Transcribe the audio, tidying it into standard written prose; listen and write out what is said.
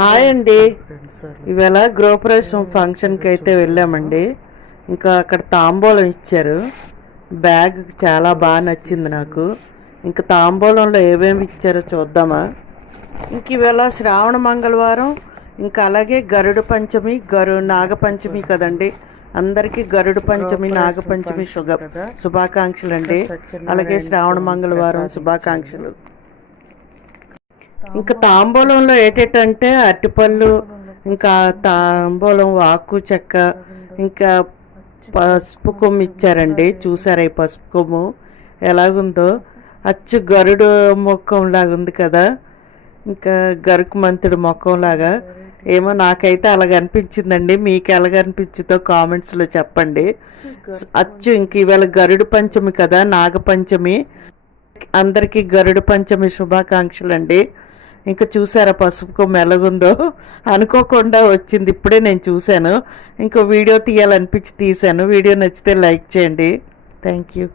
Hi అండి. ఇవాళ గృహప్రవేశం ఫంక్షన్కి అయితే వెళ్ళామండి. ఇంకా అక్కడ తాంబూలం ఇచ్చారు. బ్యాగ్ చాలా బాగా నచ్చింది నాకు. ఇంకా తాంబూలంలో ఏమేమి ఇచ్చారో చూద్దామా. ఇంక ఇవాళ శ్రావణ మంగళవారం, ఇంకా అలాగే గరుడ పంచమి, నాగపంచమి కదండి. అందరికీ గరుడ పంచమి, నాగపంచమి శుభాకాంక్షలు అండి. అలాగే శ్రావణ మంగళవారం శుభాకాంక్షలు. ఇంకా తాంబూలంలో ఏంటంటే అరటిపళ్ళు, ఇంకా తాంబూలం ఆకు చెక్క, ఇంకా పసుపు కొమ్ము ఇచ్చారండి. చూసారా ఈ పసుపు కొమ్ము ఎలాగుందో? అచ్చు గరుడు మొక్కం లాగా ఉంది కదా, ఇంకా గరుకు మంతుడు మొక్కం లాగా ఏమో. నాకైతే అలాగ అనిపించిందండి. మీకు ఎలాగనిపించిందో కామెంట్స్లో చెప్పండి. అచ్చు ఇంక ఇవాళ గరుడు పంచమి కదా, నాగపంచమి. అందరికీ గరుడు పంచమి శుభాకాంక్షలు అండి. ఇంకా చూసారా పసుపు కొమ్ము ఎలాగుందో? అనుకోకుండా వచ్చింది, ఇప్పుడే నేను చూశాను. ఇంకో వీడియో తీయాలనిపించి తీశాను. వీడియో నచ్చితే లైక్ చేయండి. Thank you.